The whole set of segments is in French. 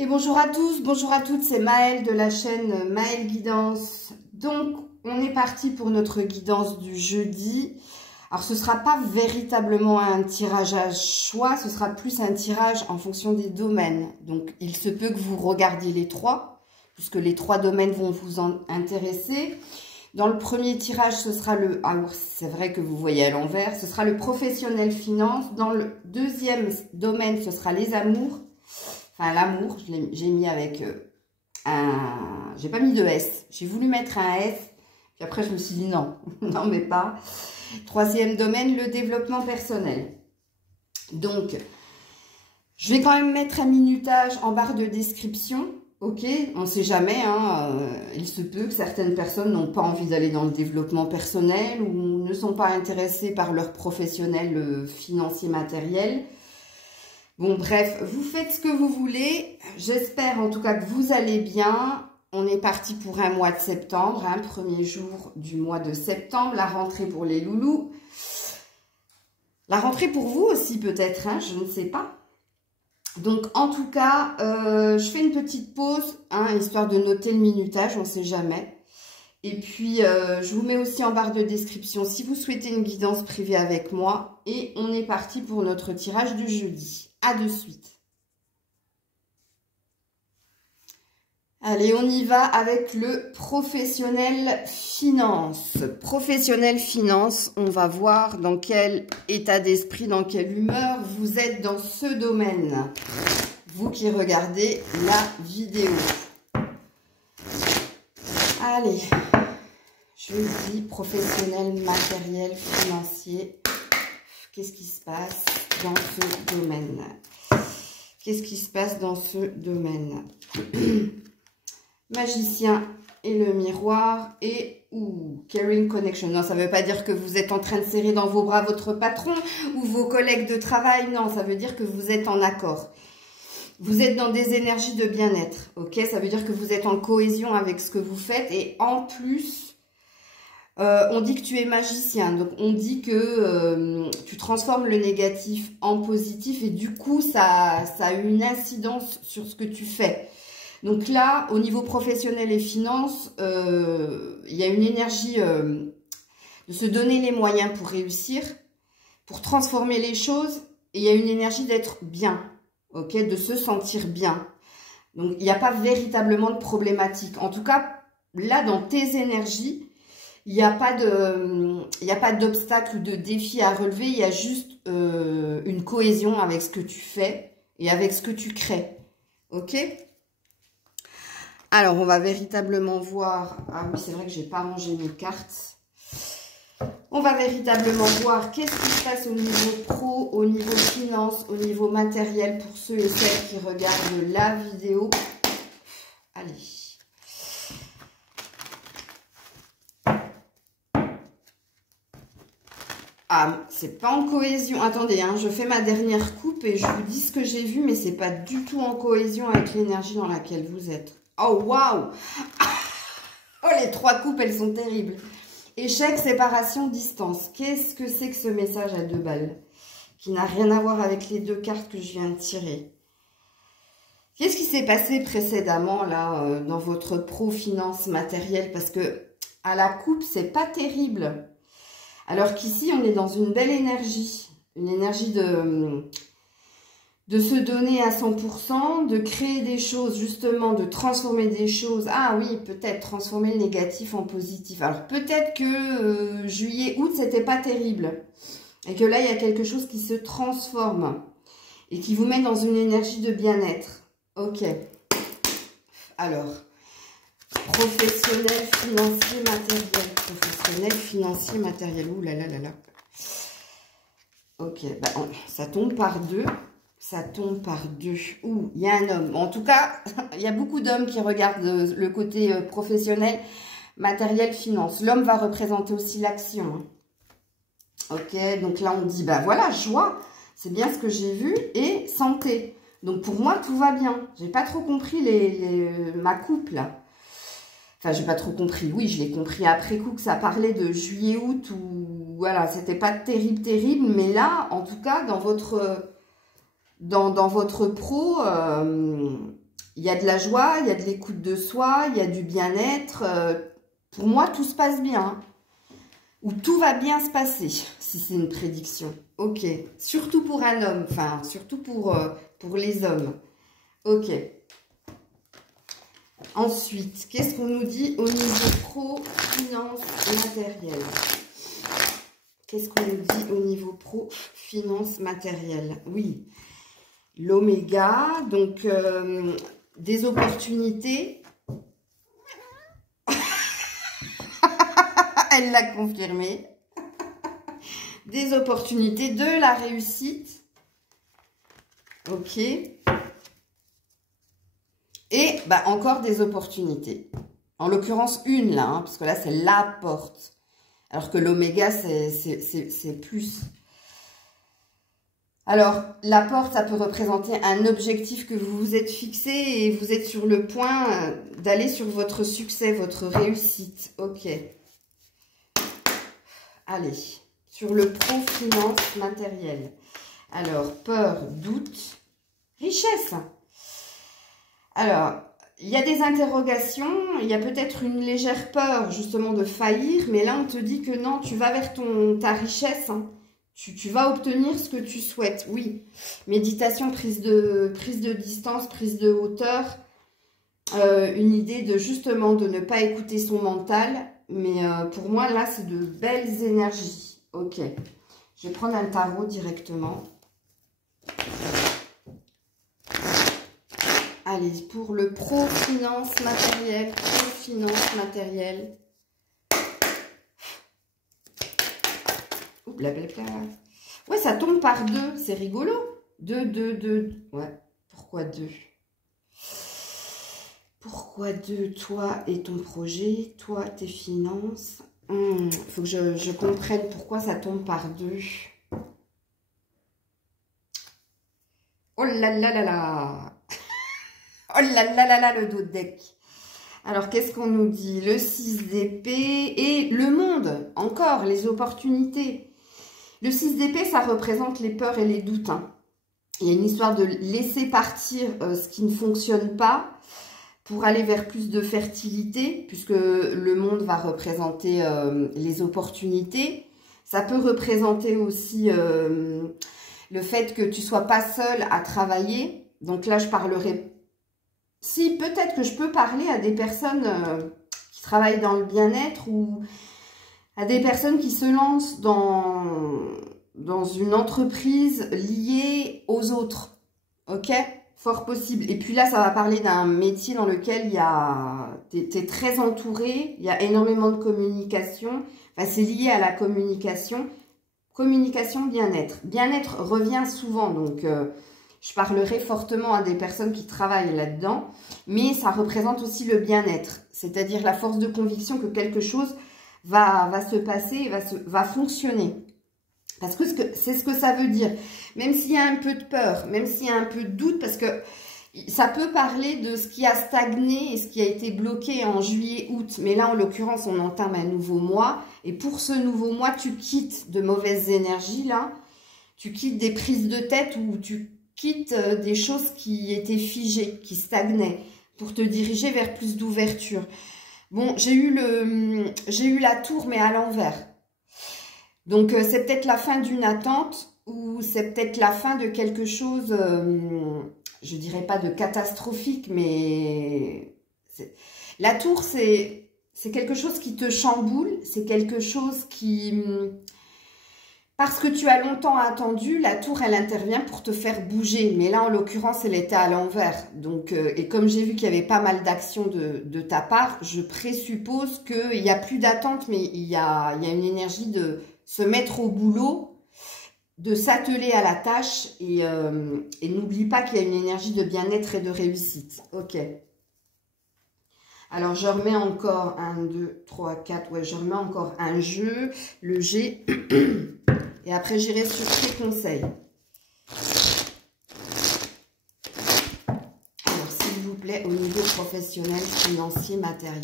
Et bonjour à tous, bonjour à toutes, c'est Maëlle de la chaîne Maëlle Guidance. Donc, on est parti pour notre guidance du jeudi. Alors, ce ne sera pas véritablement un tirage à choix, ce sera plus un tirage en fonction des domaines. Donc, il se peut que vous regardiez les trois, puisque les trois domaines vont vous intéresser. Dans le premier tirage, ce sera le... Ah, c'est vrai que vous voyez à l'envers, ce sera le professionnel finance. Dans le deuxième domaine, ce sera les amours. Enfin, l'amour, j'ai mis avec un... J'ai pas mis de S. J'ai voulu mettre un S. Puis après, je me suis dit non. Non, mais pas. Troisième domaine, le développement personnel. Donc, je vais quand même mettre un minutage en barre de description. Ok, on ne sait jamais. Hein, il se peut que certaines personnes n'ont pas envie d'aller dans le développement personnel ou ne sont pas intéressées par leur professionnel financier matériel. Bon, bref, vous faites ce que vous voulez. J'espère en tout cas que vous allez bien. On est parti pour un mois de septembre, hein, premier jour du mois de septembre, la rentrée pour les loulous. La rentrée pour vous aussi peut-être, hein, je ne sais pas. Donc en tout cas, je fais une petite pause, hein, histoire de noter le minutage, on ne sait jamais. Et puis, je vous mets aussi en barre de description si vous souhaitez une guidance privée avec moi. Et on est parti pour notre tirage du jeudi. À de suite. Allez, on y va avec le professionnel finance. Professionnel finance, on va voir dans quel état d'esprit, dans quelle humeur vous êtes dans ce domaine. Vous qui regardez la vidéo. Allez, je vous dis professionnel, matériel, financier. Qu'est-ce qui se passe dans ce domaine? Qu'est-ce qui se passe dans ce domaine? Magicien et le miroir et caring connection. Non, ça ne veut pas dire que vous êtes en train de serrer dans vos bras votre patron ou vos collègues de travail. Non, ça veut dire que vous êtes en accord. Vous êtes dans des énergies de bien-être. Ok, ça veut dire que vous êtes en cohésion avec ce que vous faites et en plus... on dit que tu es magicien, donc on dit que tu transformes le négatif en positif et du coup, ça a une incidence sur ce que tu fais. Donc là, au niveau professionnel et finance, il y a une énergie de se donner les moyens pour réussir, pour transformer les choses, et il y a une énergie d'être bien, ok, de se sentir bien. Donc, il n'y a pas véritablement de problématique. En tout cas, là, dans tes énergies, il n'y a pas d'obstacle ou de défi à relever, il y a juste une cohésion avec ce que tu fais et avec ce que tu crées. Ok? Alors, on va véritablement voir... Ah oui, c'est vrai que je n'ai pas rangé mes cartes. On va véritablement voir qu'est-ce qui se passe au niveau pro, au niveau finance, au niveau matériel pour ceux et celles qui regardent la vidéo. Allez. Ah, c'est pas en cohésion. Attendez, hein, je fais ma dernière coupe et je vous dis ce que j'ai vu, mais c'est pas du tout en cohésion avec l'énergie dans laquelle vous êtes. Oh, waouh! Oh, les trois coupes, elles sont terribles. Échec, séparation, distance. Qu'est-ce que c'est que ce message à 2 balles? Qui n'a rien à voir avec les 2 cartes que je viens de tirer. Qu'est-ce qui s'est passé précédemment, là, dans votre pro-finance matérielle? Parce que à la coupe, c'est pas terrible. Alors qu'ici, on est dans une belle énergie. Une énergie de se donner à 100%, de créer des choses, justement, de transformer des choses. Ah oui, peut-être transformer le négatif en positif. Alors peut-être que juillet, août, c'était pas terrible. Et que là, il y a quelque chose qui se transforme. Et qui vous met dans une énergie de bien-être. Ok. Alors... Professionnel, financier, matériel. Professionnel, financier, matériel. Ouh là là là là. Ok, bah, ça tombe par 2. Ça tombe par 2. Ouh, il y a un homme. Bon, en tout cas, il y a beaucoup d'hommes qui regardent le côté professionnel, matériel, finance. L'homme va représenter aussi l'action. Ok, donc là, on dit, bah voilà, joie. C'est bien ce que j'ai vu. Et santé. Donc, pour moi, tout va bien. J'ai pas trop compris ma coupe, là. Enfin, j'ai pas trop compris. Oui, je l'ai compris après coup que ça parlait de juillet-août ou voilà, c'était pas terrible. Mais là, en tout cas, dans votre pro, il il y a de la joie, il y a de l'écoute de soi, il y a du bien-être. Pour moi, tout se passe bien. Ou tout va bien se passer, si c'est une prédiction. Ok. Surtout pour un homme, enfin, surtout pour les hommes. Ok. Ensuite, qu'est-ce qu'on nous dit au niveau pro, finance, matériel? Qu'est-ce qu'on nous dit au niveau pro, finance, matériel? Oui. L'oméga, donc des opportunités. Elle l'a confirmé. Des opportunités, de la réussite. Ok. Et bah, encore des opportunités. En l'occurrence, une là, hein, parce que là, c'est la porte. Alors que l'oméga, c'est plus. Alors, la porte, ça peut représenter un objectif que vous vous êtes fixé et vous êtes sur le point d'aller sur votre succès, votre réussite. Ok. Allez, sur le pro, finance, matériel. Alors, peur, doute, richesse. Alors, il y a des interrogations, il y a peut-être une légère peur justement de faillir, mais là on te dit que non, tu vas vers ta richesse, hein. Tu vas obtenir ce que tu souhaites, oui. Méditation, prise de distance, prise de hauteur, une idée de justement de ne pas écouter son mental, mais pour moi là c'est de belles énergies. Ok, je vais prendre un tarot directement. Allez, pour le pro, finance, matériel, pro, finance, matériel. Ouh, blablabla. Ouais, ça tombe par deux, c'est rigolo. Deux. Ouais, pourquoi deux? Pourquoi deux? Toi et ton projet, toi, tes finances. Faut que je comprenne pourquoi ça tombe par deux. Oh là là là là! Oh là là là là, le dos de deck. Alors, qu'est-ce qu'on nous dit? Le 6 d'épée et le monde. Encore, les opportunités. Le 6 d'épée, ça représente les peurs et les doutes. Hein. Il y a une histoire de laisser partir ce qui ne fonctionne pas pour aller vers plus de fertilité, puisque le monde va représenter les opportunités. Ça peut représenter aussi le fait que tu sois pas seul à travailler. Donc là, je parlerai... Si, peut-être que je peux parler à des personnes qui travaillent dans le bien-être ou à des personnes qui se lancent dans une entreprise liée aux autres. Ok? Fort possible. Et puis là, ça va parler d'un métier dans lequel t'es très entouré, il y a énormément de communication. Enfin, c'est lié à la communication. Communication, bien-être. Bien-être revient souvent, donc... je parlerai fortement à des personnes qui travaillent là-dedans, mais ça représente aussi le bien-être, c'est-à-dire la force de conviction que quelque chose va se passer, va fonctionner. Parce que c'est ce que ça veut dire. Même s'il y a un peu de peur, même s'il y a un peu de doute, parce que ça peut parler de ce qui a stagné et ce qui a été bloqué en juillet-août. Mais là, en l'occurrence, on entame un nouveau mois. Et pour ce nouveau mois, tu quittes de mauvaises énergies, là. Tu quittes des prises de tête ou tu quitte des choses qui étaient figées, qui stagnaient, pour te diriger vers plus d'ouverture. Bon, j'ai eu la tour, mais à l'envers. Donc, c'est peut-être la fin d'une attente, ou c'est peut-être la fin de quelque chose, je dirais pas de catastrophique, mais... La tour, c'est quelque chose qui te chamboule, c'est quelque chose qui... Parce que tu as longtemps attendu, la tour, elle intervient pour te faire bouger. Mais là, en l'occurrence, elle était à l'envers. Donc, et comme j'ai vu qu'il y avait pas mal d'actions de ta part, je présuppose qu'il n'y a plus d'attente, mais il y a une énergie de se mettre au boulot, de s'atteler à la tâche. Et n'oublie pas qu'il y a une énergie de bien-être et de réussite. Ok. Alors, je remets encore 1, 2, 3, 4. Ouais, je remets encore un jeu. Le G... Et après, j'irai sur tes conseils. Alors, s'il vous plaît, au niveau professionnel, financier, matériel.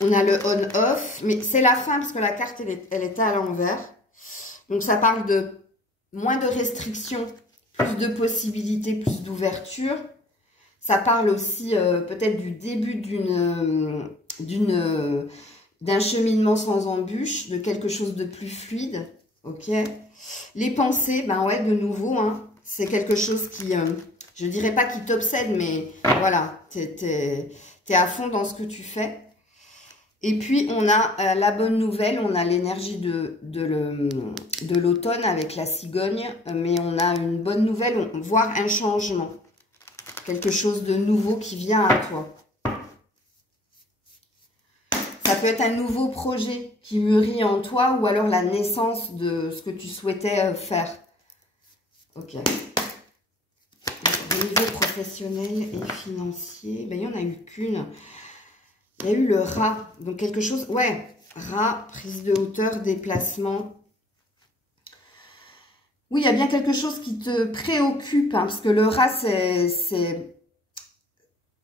On a le on-off, mais c'est la fin parce que la carte, elle était à l'envers. Donc, ça parle de moins de restrictions, plus de possibilités, plus d'ouverture. Ça parle aussi peut-être du début d'un cheminement sans embûche, de quelque chose de plus fluide. Ok. Les pensées, ben ouais, de nouveau, hein, c'est quelque chose qui, je dirais pas qui t'obsède, mais voilà, t'es à fond dans ce que tu fais. Et puis, on a la bonne nouvelle, on a l'énergie de l'automne avec la cigogne, mais on a une bonne nouvelle, voire un changement. Quelque chose de nouveau qui vient à toi. Ça peut être un nouveau projet qui mûrit en toi ou alors la naissance de ce que tu souhaitais faire. Ok. Au niveau professionnel et financier, ben, il n'y en a eu qu'une. Il y a eu le rat. Donc quelque chose, ouais, rat, prise de hauteur, déplacement. Oui, il y a bien quelque chose qui te préoccupe, hein, parce que le rat, c'est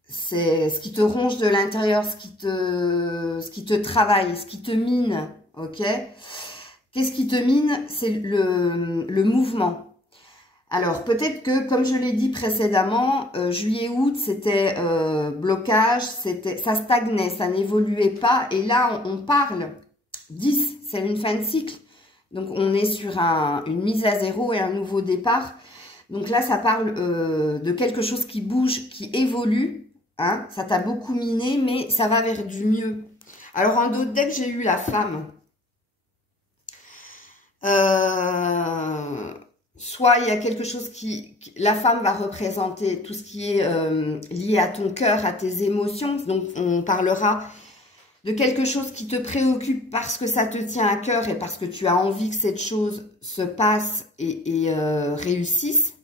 ce qui te ronge de l'intérieur, ce qui te travaille, ce qui te mine, ok? Qu'est-ce qui te mine? C'est le mouvement. Alors, peut-être que, comme je l'ai dit précédemment, juillet-août, c'était blocage, ça stagnait, ça n'évoluait pas. Et là, on parle 10, c'est une fin de cycle. Donc, on est sur une mise à zéro et un nouveau départ. Donc là, ça parle de quelque chose qui bouge, qui évolue. Hein, ça t'a beaucoup miné, mais ça va vers du mieux. Alors, en d'autres decks, j'ai eu la femme. Soit il y a quelque chose la femme va représenter tout ce qui est lié à ton cœur, à tes émotions. Donc, on parlera de quelque chose qui te préoccupe parce que ça te tient à cœur et parce que tu as envie que cette chose se passe et réussisse.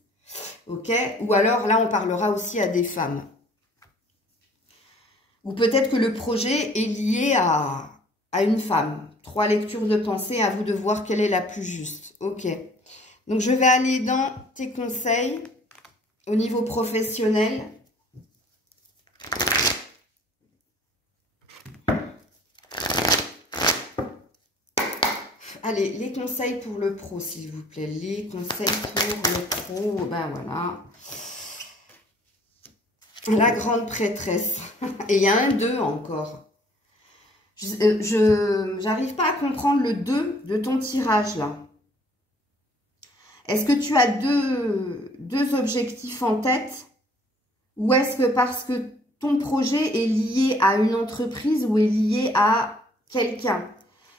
Ok? Ou alors, là, on parlera aussi à des femmes. Ou peut-être que le projet est lié à une femme. 3 lectures de pensée, à vous de voir quelle est la plus juste. Ok. Donc, je vais aller dans tes conseils au niveau professionnel. Allez, les conseils pour le pro, s'il vous plaît. Les conseils pour le pro, ben voilà. La grande prêtresse. Et il y a un 2 encore. J'arrive pas à comprendre le 2 de ton tirage, là. Est-ce que tu as deux objectifs en tête? Ou est-ce que parce que ton projet est lié à une entreprise ou est lié à quelqu'un?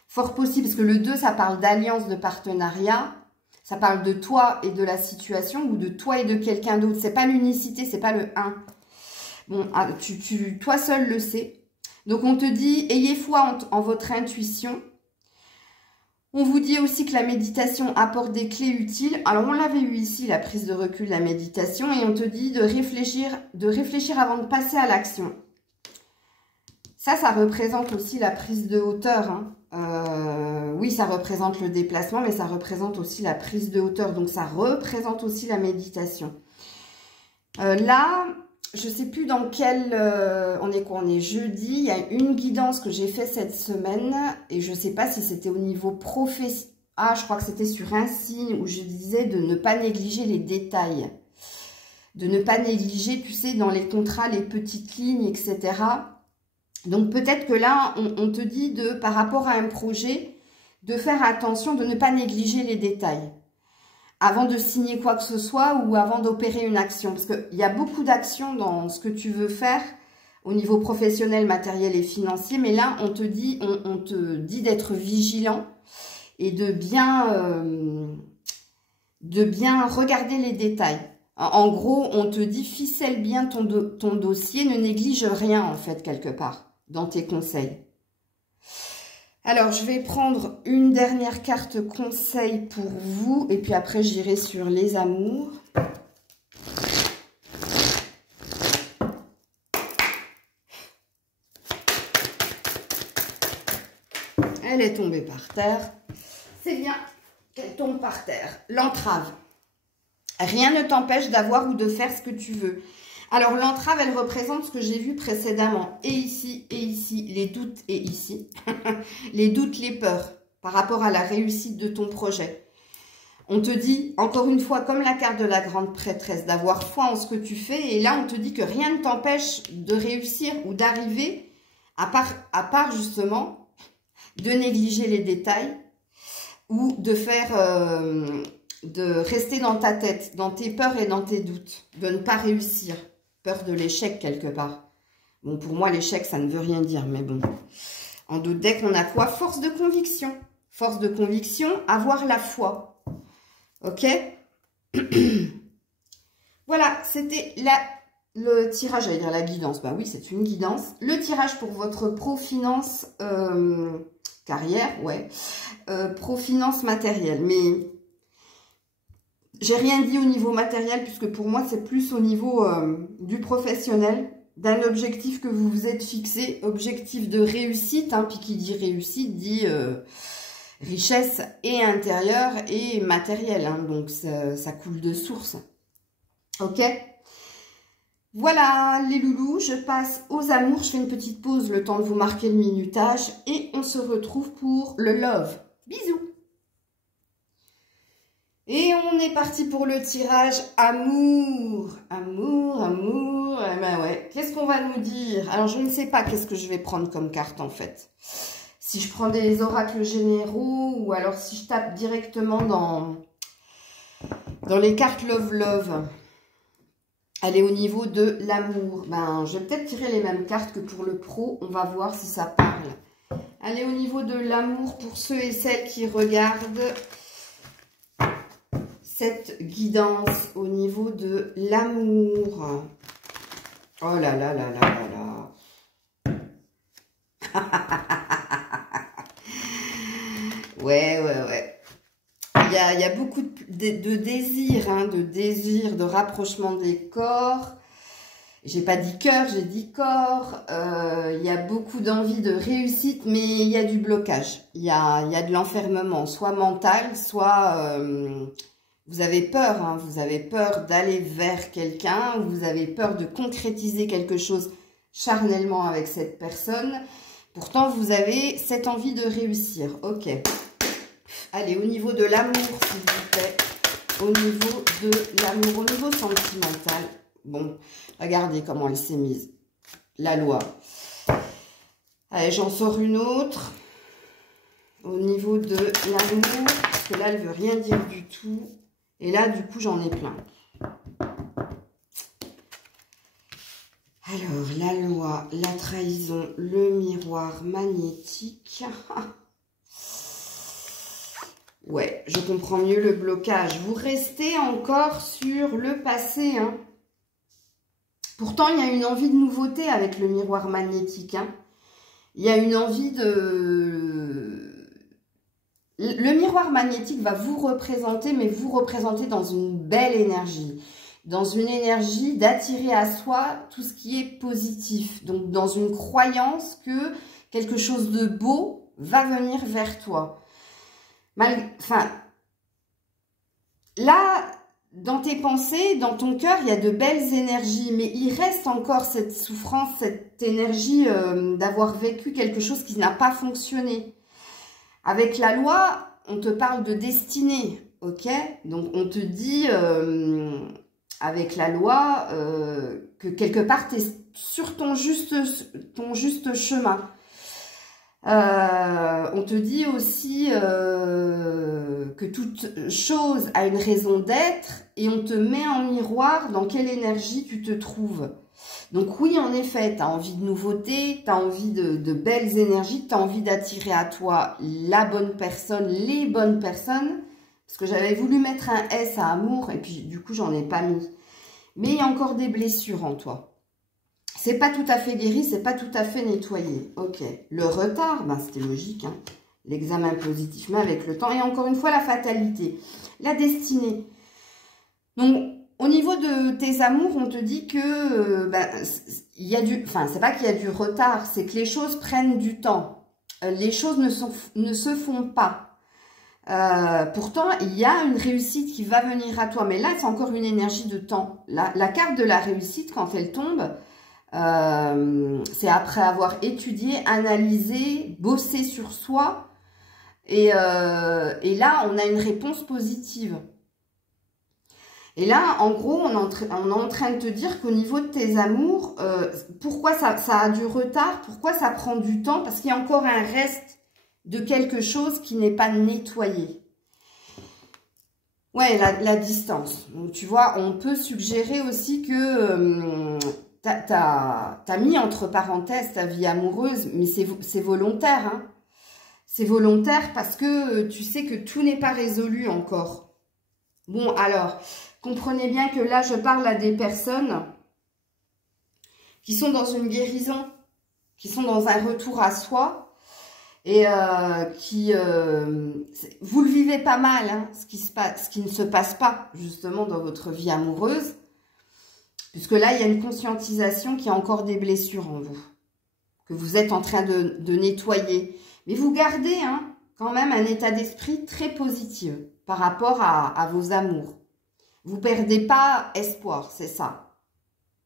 Fort possible, parce que le 2, ça parle d'alliance, de partenariat. Ça parle de toi et de la situation ou de toi et de quelqu'un d'autre. C'est pas l'unicité, c'est pas le 1. Bon, toi seul le sais. Donc, on te dit, ayez foi en votre intuition. On vous dit aussi que la méditation apporte des clés utiles. Alors, on l'avait eu ici, la prise de recul, la méditation. Et on te dit de réfléchir avant de passer à l'action. Ça représente aussi la prise de hauteur. Hein. Oui, ça représente le déplacement, mais ça représente aussi la prise de hauteur. Donc, ça représente aussi la méditation. Là, je ne sais plus dans quel... on est quoi? On est jeudi. Il y a une guidance que j'ai fait cette semaine. Et je ne sais pas si c'était au niveau professionnel. Ah, je crois que c'était sur un signe où je disais de ne pas négliger les détails. De ne pas négliger, tu sais, dans les contrats, les petites lignes, etc. Donc, peut-être que là, on te dit par rapport à un projet, de faire attention, de ne pas négliger les détails. Avant de signer quoi que ce soit ou avant d'opérer une action. Parce qu'il y a beaucoup d'actions dans ce que tu veux faire au niveau professionnel, matériel et financier. Mais là, on te dit d'être vigilant et de bien regarder les détails. En gros, on te dit ficelle bien ton dossier, ne néglige rien en fait quelque part dans tes conseils. Alors, je vais prendre une dernière carte conseil pour vous. Et puis après, j'irai sur les amours. Elle est tombée par terre. C'est bien qu'elle tombe par terre. L'entrave. Rien ne t'empêche d'avoir ou de faire ce que tu veux. Alors, l'entrave, elle représente ce que j'ai vu précédemment. Et ici, les doutes, et ici. Les doutes, les peurs par rapport à la réussite de ton projet. On te dit, encore une fois, comme la carte de la grande prêtresse, d'avoir foi en ce que tu fais. Et là, on te dit que rien ne t'empêche de réussir ou d'arriver, à part justement de négliger les détails ou de faire, de rester dans ta tête, dans tes peurs et dans tes doutes, de ne pas réussir. Peur de l'échec quelque part. Bon, pour moi, l'échec, ça ne veut rien dire, mais bon. En d'autres decks, on a quoi? Force de conviction. Force de conviction, avoir la foi. Ok? Voilà, c'était le tirage, j'allais dire la guidance. Bah oui, c'est une guidance. Le tirage pour votre pro-finance carrière, ouais. Pro-finance matérielle. Mais j'ai rien dit au niveau matériel, puisque pour moi, c'est plus au niveau du professionnel, d'un objectif que vous vous êtes fixé, objectif de réussite, hein, puis qui dit réussite dit richesse et intérieure et matérielle, hein, donc ça coule de source. Ok? Voilà les loulous, je passe aux amours, je fais une petite pause, le temps de vous marquer le minutage, et on se retrouve pour le love. Bisous! Et on est parti pour le tirage amour. Amour, amour. Eh ben ouais. Qu'est-ce qu'on va nous dire? Alors, je ne sais pas qu'est-ce que je vais prendre comme carte, en fait. Si je prends des oracles généraux ou alors si je tape directement dans les cartes love. Allez, au niveau de l'amour. Ben, je vais peut-être tirer les mêmes cartes que pour le pro. On va voir si ça parle. Allez, au niveau de l'amour, pour ceux et celles qui regardent cette guidance au niveau de l'amour. Oh là là là là là là. Ouais. Il y a beaucoup de désir, hein, de rapprochement des corps. J'ai pas dit cœur, j'ai dit corps. Il y a beaucoup d'envie de réussite, mais il y a du blocage. Il y a de l'enfermement, soit mental, soit... vous avez peur, hein, vous avez peur d'aller vers quelqu'un, vous avez peur de concrétiser quelque chose charnellement avec cette personne. Pourtant, vous avez cette envie de réussir. Ok. Allez, au niveau de l'amour, s'il vous plaît. Au niveau de l'amour, au niveau sentimental. Bon, regardez comment elle s'est mise. La loi. Allez, j'en sors une autre. Au niveau de l'amour, parce que là, elle ne veut rien dire du tout. Et là, du coup, j'en ai plein. Alors, la loi, la trahison, le miroir magnétique. Ouais, je comprends mieux le blocage. Vous restez encore sur le passé, hein. Pourtant, il y a une envie de nouveauté avec le miroir magnétique, hein. Il y a une envie de... Le miroir magnétique va vous représenter, mais vous représenter dans une belle énergie. Dans une énergie d'attirer à soi tout ce qui est positif. Donc, dans une croyance que quelque chose de beau va venir vers toi. Enfin, là, dans tes pensées, dans ton cœur, il y a de belles énergies. Mais il reste encore cette souffrance, cette énergie d'avoir vécu quelque chose qui n'a pas fonctionné. Avec la loi, on te parle de destinée, ok? Donc, on te dit, avec la loi, que quelque part, tu es sur ton juste chemin. On te dit aussi que toute chose a une raison d'être et on te met en miroir dans quelle énergie tu te trouves. Donc oui, en effet, tu as envie de nouveautés, tu as envie de belles énergies, tu as envie d'attirer à toi la bonne personne, les bonnes personnes. Parce que j'avais voulu mettre un S à amour et puis du coup, j'en ai pas mis. Mais il y a encore des blessures en toi. C'est pas tout à fait guéri, c'est pas tout à fait nettoyé. Ok. Le retard, ben c'était logique, hein. L'examen positif, mais avec le temps. Et encore une fois, la fatalité. La destinée. Donc, au niveau de tes amours, on te dit que il y a du... Enfin, c'est pas qu'il y a du retard, c'est que les choses prennent du temps. Les choses ne se font pas. Pourtant, il y a une réussite qui va venir à toi. Mais là, c'est encore une énergie de temps. La carte de la réussite, quand elle tombe... c'est après avoir étudié, analysé, bossé sur soi, Et là, on a une réponse positive. Et là, en gros, on est en train de te dire qu'au niveau de tes amours, pourquoi ça a du retard, pourquoi ça prend du temps, parce qu'il y a encore un reste de quelque chose qui n'est pas nettoyé. Ouais, la distance. Donc, tu vois, on peut suggérer aussi que t'as mis entre parenthèses ta vie amoureuse, mais c'est volontaire, hein. C'est volontaire parce que tu sais que tout n'est pas résolu encore. Bon, alors, comprenez bien que là, je parle à des personnes qui sont dans une guérison, qui sont dans un retour à soi et vous le vivez pas mal, hein, ce qui ne se passe pas justement dans votre vie amoureuse, puisque là, il y a une conscientisation qu'il y a encore des blessures en vous, que vous êtes en train de nettoyer. Mais vous gardez quand même un état d'esprit très positif par rapport à vos amours. Vous perdez pas espoir, c'est ça.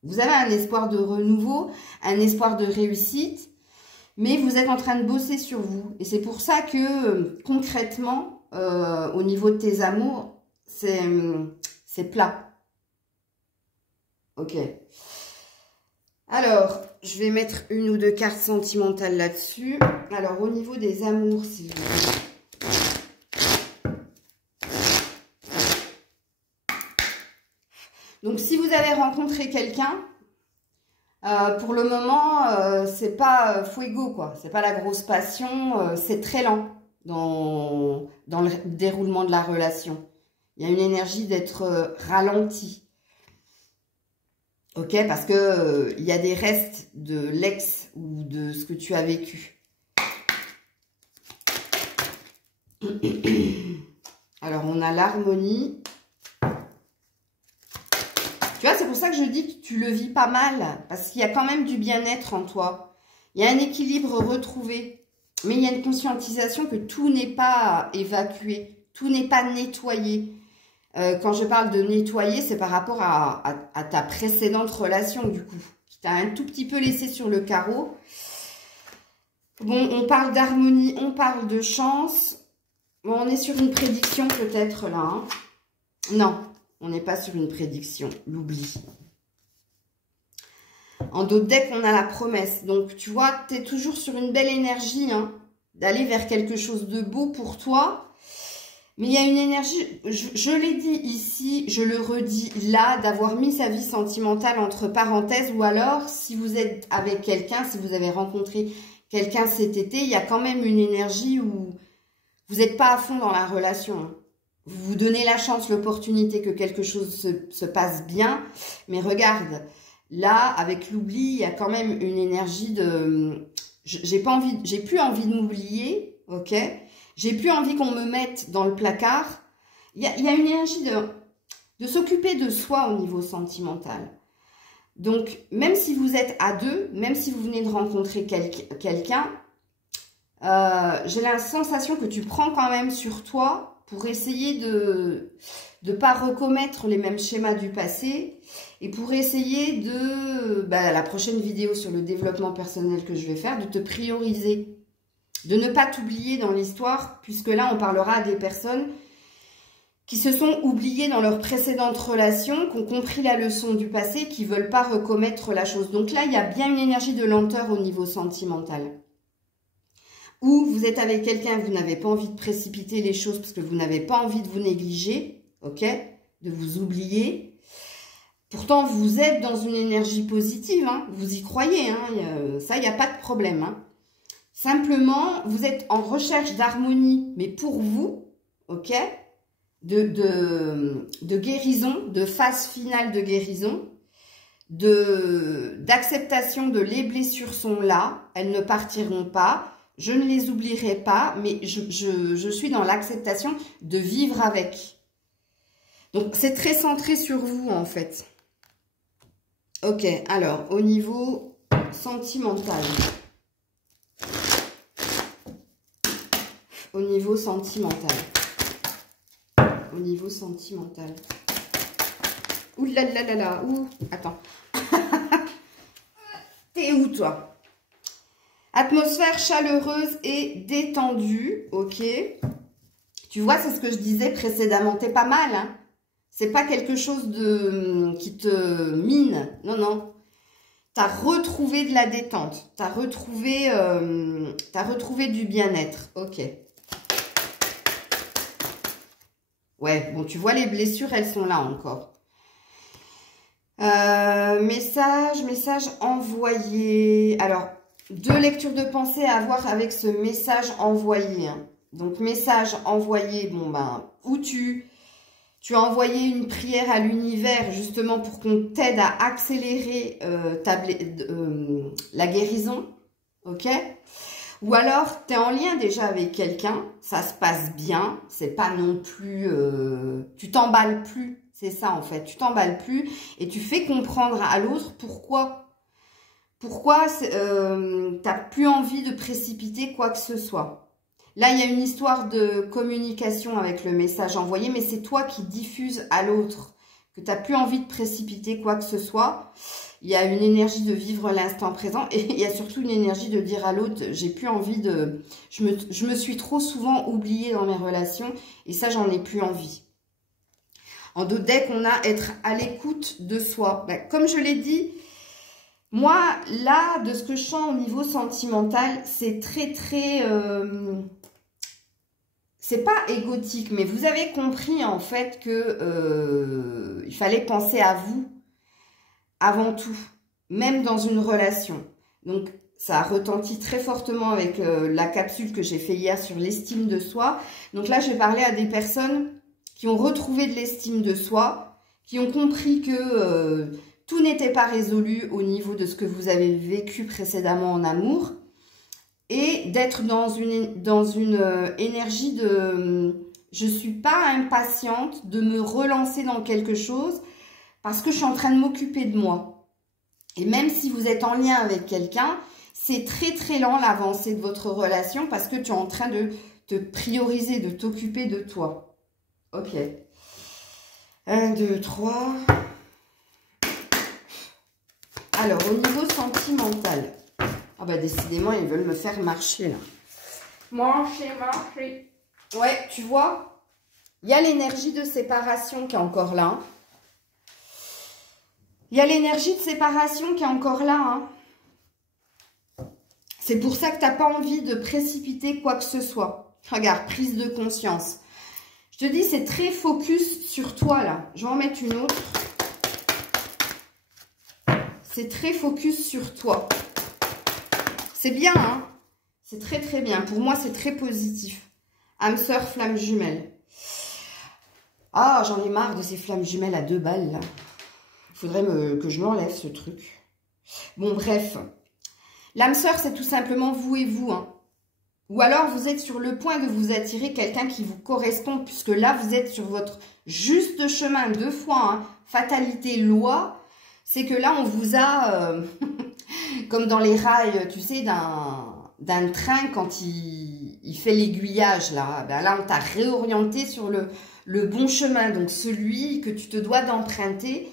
Vous avez un espoir de renouveau, un espoir de réussite, mais vous êtes en train de bosser sur vous. Et c'est pour ça que concrètement, au niveau de tes amours, c'est plat. Ok. Alors, je vais mettre une ou deux cartes sentimentales là-dessus. Alors, au niveau des amours, s'il vous plaît. Donc, si vous avez rencontré quelqu'un, pour le moment, c'est pas fuego, quoi. C'est pas la grosse passion, c'est très lent dans le déroulement de la relation. Il y a une énergie d'être ralenti. Ok, parce que il y a des restes de l'ex ou de ce que tu as vécu. Alors, on a l'harmonie. Tu vois, c'est pour ça que je dis que tu le vis pas mal. Parce qu'il y a quand même du bien-être en toi. Il y a un équilibre retrouvé. Mais il y a une conscientisation que tout n'est pas évacué. Tout n'est pas nettoyé. Quand je parle de nettoyer, c'est par rapport à ta précédente relation, du coup, qui t'a un tout petit peu laissé sur le carreau. Bon, on parle d'harmonie, on parle de chance. Bon, on est sur une prédiction peut-être là. Hein. Non, on n'est pas sur une prédiction, l'oubli. En d'autres decks, on a la promesse. Donc, tu vois, tu es toujours sur une belle énergie, hein, d'aller vers quelque chose de beau pour toi. Mais il y a une énergie, je l'ai dit ici, je le redis là, d'avoir mis sa vie sentimentale entre parenthèses, ou alors si vous êtes avec quelqu'un, si vous avez rencontré quelqu'un cet été, il y a quand même une énergie où vous n'êtes pas à fond dans la relation. Hein. Vous vous donnez la chance, l'opportunité que quelque chose se passe bien, mais regarde, là, avec l'oubli, il y a quand même une énergie de... j'ai plus envie de m'oublier, ok ? J'ai plus envie qu'on me mette dans le placard. Il y a une énergie de s'occuper de soi au niveau sentimental. Donc, même si vous êtes à deux, même si vous venez de rencontrer quelqu'un, j'ai la sensation que tu prends quand même sur toi pour essayer de ne pas recommettre les mêmes schémas du passé et pour essayer de, la prochaine vidéo sur le développement personnel que je vais faire, de te prioriser. De ne pas t'oublier dans l'histoire, puisque là, on parlera à des personnes qui se sont oubliées dans leurs précédentes relations, qui ont compris la leçon du passé, qui ne veulent pas recommettre la chose. Donc là, il y a bien une énergie de lenteur au niveau sentimental. Ou vous êtes avec quelqu'un, vous n'avez pas envie de précipiter les choses, parce que vous n'avez pas envie de vous négliger, ok, de vous oublier. Pourtant, vous êtes dans une énergie positive, hein, vous y croyez, hein, ça, il n'y a pas de problème, hein. Simplement, vous êtes en recherche d'harmonie, mais pour vous, ok, de guérison, de phase finale de guérison, d'acceptation de les blessures sont là, elles ne partiront pas, je ne les oublierai pas, mais je suis dans l'acceptation de vivre avec. Donc, c'est très centré sur vous, en fait. Ok, alors, au niveau sentimental. Au niveau sentimental. Au niveau sentimental. Ouh là là là là. Ouh, attends. T'es où, toi? Atmosphère chaleureuse et détendue, ok. Tu vois, c'est ce que je disais précédemment, t'es pas mal, hein. C'est pas quelque chose qui te mine, non, non. T'as retrouvé de la détente, t'as retrouvé du bien-être, ok. Ouais, bon, tu vois, les blessures, elles sont là encore. Message envoyé. Alors, 2 lectures de pensée à avoir avec ce message envoyé. Hein. Donc, message envoyé, bon, ben, où tu as envoyé une prière à l'univers, justement, pour qu'on t'aide à accélérer la guérison, ok? Ou alors, tu es en lien déjà avec quelqu'un, ça se passe bien, c'est pas non plus... tu t'emballes plus, c'est ça en fait, tu t'emballes plus et tu fais comprendre à l'autre pourquoi t'as plus envie de précipiter quoi que ce soit. Là, il y a une histoire de communication avec le message envoyé, mais c'est toi qui diffuses à l'autre que tu n'as plus envie de précipiter quoi que ce soit. Il y a une énergie de vivre l'instant présent et il y a surtout une énergie de dire à l'autre, j'ai plus envie de... Je me suis trop souvent oubliée dans mes relations et ça, j'en ai plus envie. En deux decks, on a être à l'écoute de soi. Ben, comme je l'ai dit, moi, là, de ce que je sens au niveau sentimental, c'est très... c'est pas égotique, mais vous avez compris en fait que il fallait penser à vous avant tout, même dans une relation. Donc, ça a retenti très fortement avec la capsule que j'ai fait hier sur l'estime de soi. Donc là, j'ai parlé à des personnes qui ont retrouvé de l'estime de soi, qui ont compris que tout n'était pas résolu au niveau de ce que vous avez vécu précédemment en amour. Et d'être dans une énergie de je suis pas impatiente de me relancer dans quelque chose parce que je suis en train de m'occuper de moi. Et même si vous êtes en lien avec quelqu'un, c'est très lent l'avancée de votre relation parce que tu es en train de te prioriser, de t'occuper de toi. Ok. 1, 2, 3. Alors, au niveau sentimental... Ah bah décidément, ils veulent me faire marcher là. Marcher. Ouais, tu vois, il y a l'énergie de séparation qui est encore là. Il y a l'énergie de séparation qui est encore là. Hein. C'est pour ça que tu n'as pas envie de précipiter quoi que ce soit. Regarde, prise de conscience. Je te dis, c'est très focus sur toi là. Je vais en mettre une autre. C'est très focus sur toi. C'est bien, hein? C'est très bien. Pour moi, c'est très positif. Âme sœur, flamme jumelle. Ah, j'en ai marre de ces flammes jumelles à 2 balles, là. Il faudrait que je m'enlève, ce truc. Bon, bref. L'âme sœur, c'est tout simplement vous et vous, hein. Ou alors, vous êtes sur le point de vous attirer quelqu'un qui vous correspond, puisque là, vous êtes sur votre juste chemin 2 fois, hein. Fatalité, loi. C'est que là, on vous a... comme dans les rails, tu sais, d'un train quand il fait l'aiguillage, là. Ben là, on t'a réorienté sur le bon chemin, donc celui que tu te dois d'emprunter,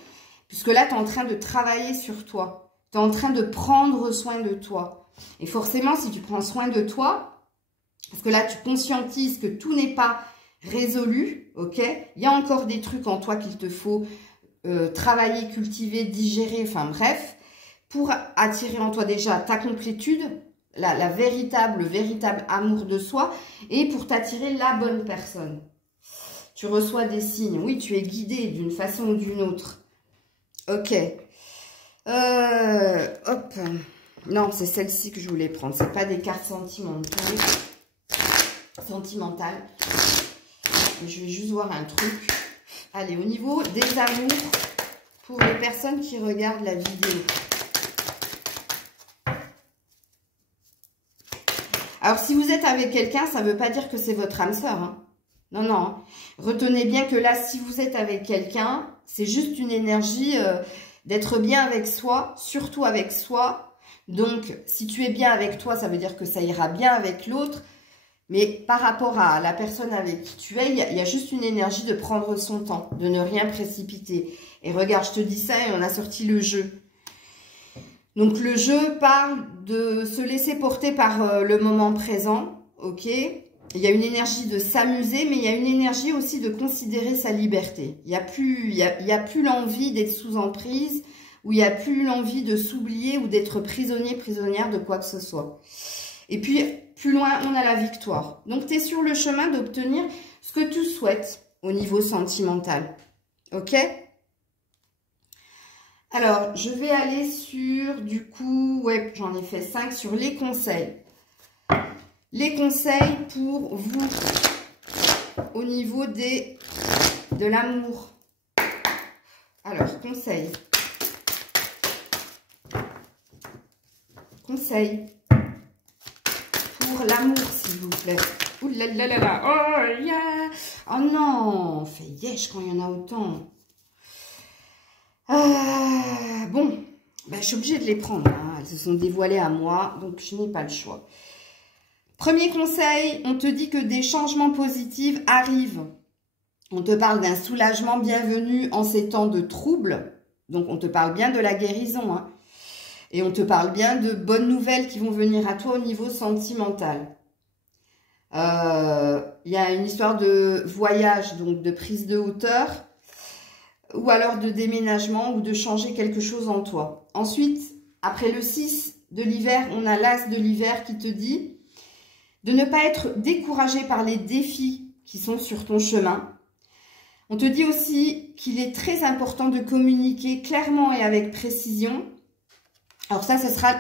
puisque là, tu es en train de travailler sur toi. Tu es en train de prendre soin de toi. Et forcément, si tu prends soin de toi, parce que là, tu conscientises que tout n'est pas résolu, ok? Il y a encore des trucs en toi qu'il te faut travailler, cultiver, digérer, enfin bref, pour attirer en toi déjà ta complétude, le véritable amour de soi, et pour t'attirer la bonne personne. Tu reçois des signes, oui, tu es guidé d'une façon ou d'une autre. Ok. Hop. Non, c'est celle-ci que je voulais prendre, c'est pas des cartes sentimentales. Je vais juste voir un truc. Allez, au niveau des amours, pour les personnes qui regardent la vidéo. Alors, si vous êtes avec quelqu'un, ça ne veut pas dire que c'est votre âme sœur. Hein. Non, non. Hein. Retenez bien que là, si vous êtes avec quelqu'un, c'est juste une énergie d'être bien avec soi, surtout avec soi. Donc, si tu es bien avec toi, ça veut dire que ça ira bien avec l'autre. Mais par rapport à la personne avec qui tu es, il y a juste une énergie de prendre son temps, de ne rien précipiter. Et regarde, je te dis ça et on a sorti le jeu. Donc le jeu parle de se laisser porter par le moment présent, ok? Il y a une énergie de s'amuser, mais il y a une énergie aussi de considérer sa liberté. Il y a plus l'envie d'être sous emprise, ou il n'y a plus l'envie de s'oublier ou d'être prisonnier, prisonnière de quoi que ce soit. Et puis, plus loin, on a la victoire. Donc, tu es sur le chemin d'obtenir ce que tu souhaites au niveau sentimental. Ok? Alors, je vais aller sur, du coup, ouais, j'en ai fait 5 sur les conseils. Les conseils pour vous au niveau de l'amour. Alors, conseils. Conseil pour l'amour, s'il vous plaît. Ouh là là là là. Oh, yeah. Oh non, on fait yesh quand il y en a autant. Bon, ben, je suis obligée de les prendre. Hein. Elles se sont dévoilées à moi, donc je n'ai pas le choix. Premier conseil, on te dit que des changements positifs arrivent. On te parle d'un soulagement bienvenu en ces temps de troubles. Donc, on te parle bien de la guérison, hein. Et on te parle bien de bonnes nouvelles qui vont venir à toi au niveau sentimental. Il y a une histoire de voyage, donc de prise de hauteur, ou alors de déménagement ou de changer quelque chose en toi. Ensuite, après le 6 de l'hiver, on a l'as de l'hiver qui te dit de ne pas être découragé par les défis qui sont sur ton chemin. On te dit aussi qu'il est très important de communiquer clairement et avec précision. Alors ça, ce sera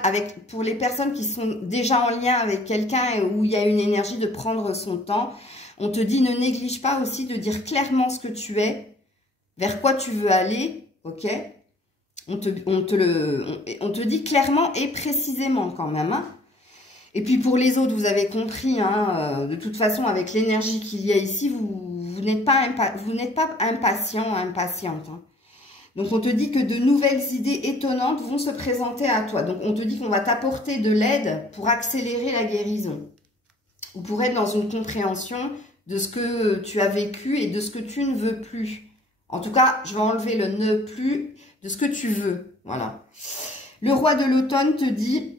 pour les personnes qui sont déjà en lien avec quelqu'un et où il y a une énergie de prendre son temps. On te dit, ne néglige pas aussi de dire clairement ce que tu es, vers quoi tu veux aller, ok? On te dit clairement et précisément quand même, hein? Et puis pour les autres, vous avez compris, hein, de toute façon, avec l'énergie qu'il y a ici, vous n'êtes pas impatient, impatiente, hein. Donc, on te dit que de nouvelles idées étonnantes vont se présenter à toi. Donc, on te dit qu'on va t'apporter de l'aide pour accélérer la guérison. Ou pour être dans une compréhension de ce que tu as vécu et de ce que tu ne veux plus. En tout cas, je vais enlever le ne plus de ce que tu veux. Voilà. Le roi de l'automne te dit,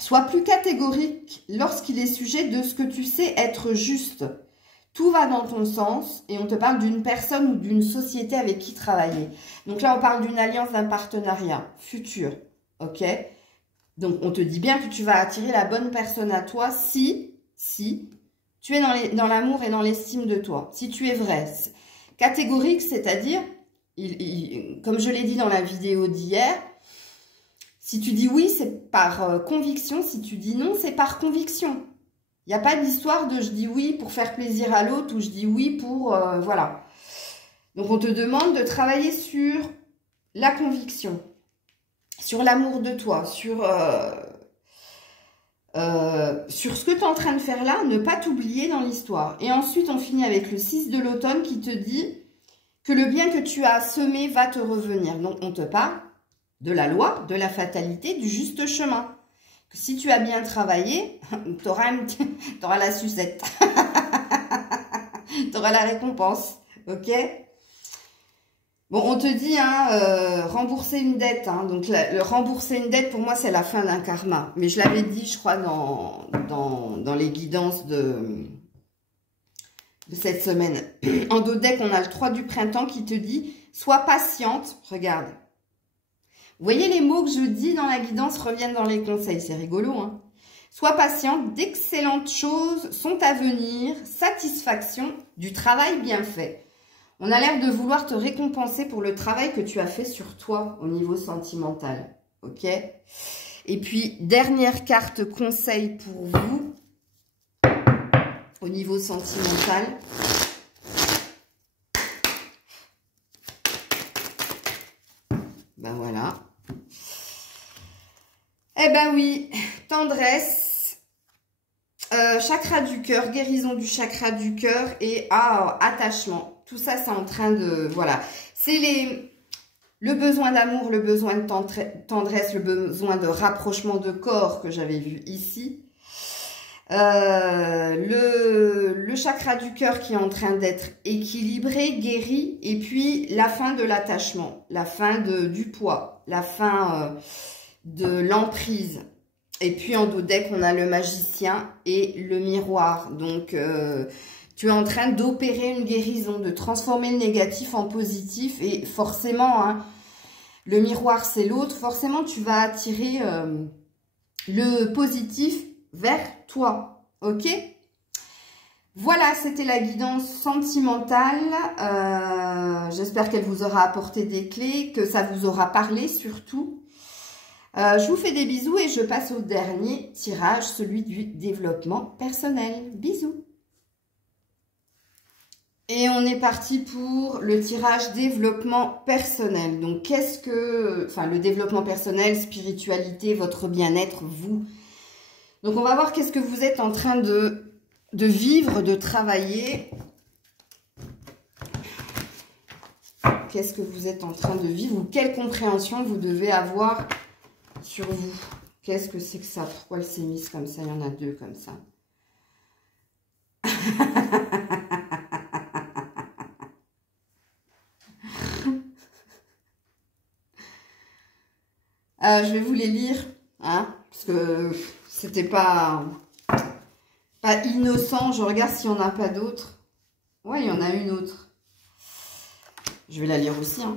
sois plus catégorique lorsqu'il est sujet de ce que tu sais être juste. Tout va dans ton sens et on te parle d'une personne ou d'une société avec qui travailler. Donc là, on parle d'une alliance, d'un partenariat futur, ok? Donc, on te dit bien que tu vas attirer la bonne personne à toi si tu es dans l'amour et dans l'estime de toi. Si tu es vrai. Catégorique, c'est-à-dire, comme je l'ai dit dans la vidéo d'hier, si tu dis oui, c'est par conviction. Si tu dis non, c'est par conviction. Il n'y a pas d'histoire de je dis oui pour faire plaisir à l'autre ou je dis oui pour... voilà. Donc, on te demande de travailler sur la conviction, sur l'amour de toi, sur ce que tu es en train de faire là, ne pas t'oublier dans l'histoire. Et ensuite, on finit avec le 6 de l'automne qui te dit que le bien que tu as semé va te revenir. Donc, on te parle de la loi, de la fatalité, du juste chemin. Que si tu as bien travaillé, tu auras la sucette. Tu auras la récompense. Ok? Bon, on te dit, hein, rembourser une dette. Hein, donc, rembourser une dette, pour moi, c'est la fin d'un karma. Mais je l'avais dit, je crois, dans les guidances de cette semaine. En dos de deck, on a le 3 du printemps qui te dit, sois patiente. Regarde. Vous voyez, les mots que je dis dans la guidance reviennent dans les conseils. C'est rigolo, hein? Sois patiente, d'excellentes choses sont à venir. Satisfaction du travail bien fait. On a l'air de vouloir te récompenser pour le travail que tu as fait sur toi au niveau sentimental. Ok? Et puis, dernière carte conseil pour vous au niveau sentimental. Ben voilà. Eh ben oui, tendresse, chakra du cœur, guérison du chakra du cœur et attachement. Tout ça, c'est en train de... Voilà. C'est le besoin d'amour, le besoin de tendresse, le besoin de rapprochement de corps que j'avais vu ici. Le chakra du cœur qui est en train d'être équilibré, guéri. Et puis, la fin de l'attachement, la fin du poids, la fin... de l'emprise. Et puis en dos deck, on a le magicien et le miroir. Donc, tu es en train d'opérer une guérison, de transformer le négatif en positif. Et forcément, hein, le miroir, c'est l'autre. Forcément, tu vas attirer le positif vers toi. Ok? Voilà, c'était la guidance sentimentale. J'espère qu'elle vous aura apporté des clés, que ça vous aura parlé surtout. Je vous fais des bisous et je passe au dernier tirage, celui du développement personnel. Bisous. Et on est parti pour le tirage développement personnel. Donc, qu'est-ce que... Enfin, le développement personnel, spiritualité, votre bien-être, vous. Donc, on va voir qu'est-ce que vous êtes en train de vivre, de travailler. Qu'est-ce que vous êtes en train de vivre ou quelle compréhension vous devez avoir sur vous. Qu'est-ce que c'est que ça? Pourquoi elle s'est mise comme ça? Il y en a deux comme ça. Je vais vous les lire, hein, parce que c'était pas innocent. Je regarde s'il n'y en a pas d'autres. Ouais, il y en a une autre. Je vais la lire aussi, hein.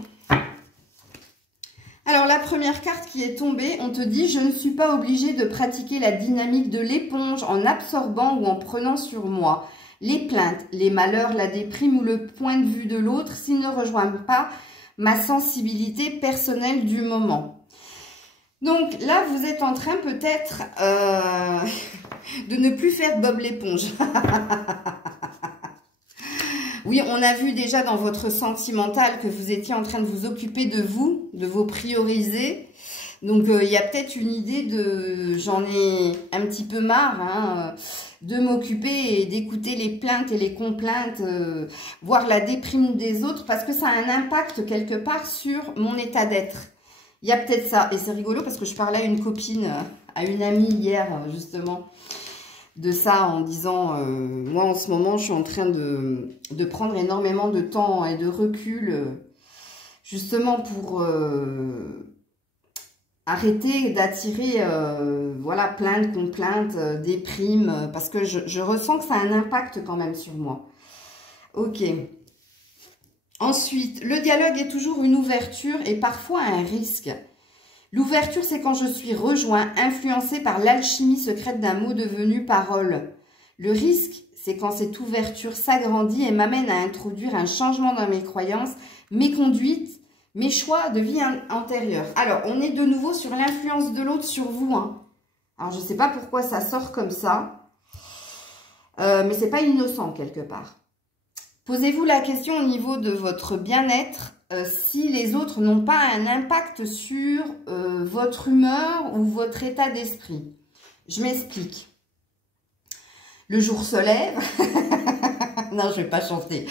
Alors, la première carte qui est tombée, on te dit « Je ne suis pas obligée de pratiquer la dynamique de l'éponge en absorbant ou en prenant sur moi les plaintes, les malheurs, la déprime ou le point de vue de l'autre s'ils ne rejoignent pas ma sensibilité personnelle du moment. » Donc là, vous êtes en train peut-être de ne plus faire Bob l'éponge. Oui, on a vu déjà dans votre sentimental que vous étiez en train de vous occuper de vous, de vos prioriser. Donc, il y a peut-être une idée de... J'en ai un petit peu marre, hein, de m'occuper et d'écouter les plaintes et les complaintes, voire la déprime des autres, parce que ça a un impact quelque part sur mon état d'être. Il y a peut-être ça. Et c'est rigolo parce que je parlais à une copine, à une amie hier, justement, de ça en disant, moi en ce moment je suis en train de prendre énormément de temps et de recul justement pour arrêter d'attirer voilà, plaintes, complaintes, déprimes, parce que je ressens que ça a un impact quand même sur moi. Ok. Ensuite, le dialogue est toujours une ouverture et parfois un risque. L'ouverture, c'est quand je suis rejoint, influencé par l'alchimie secrète d'un mot devenu parole. Le risque, c'est quand cette ouverture s'agrandit et m'amène à introduire un changement dans mes croyances, mes conduites, mes choix de vie antérieure. Alors, on est de nouveau sur l'influence de l'autre sur vous, hein. Alors, je ne sais pas pourquoi ça sort comme ça, mais c'est pas innocent quelque part. Posez-vous la question au niveau de votre bien-être, si les autres n'ont pas un impact sur votre humeur ou votre état d'esprit. Je m'explique. Le jour se lève. Non, je ne vais pas chanter.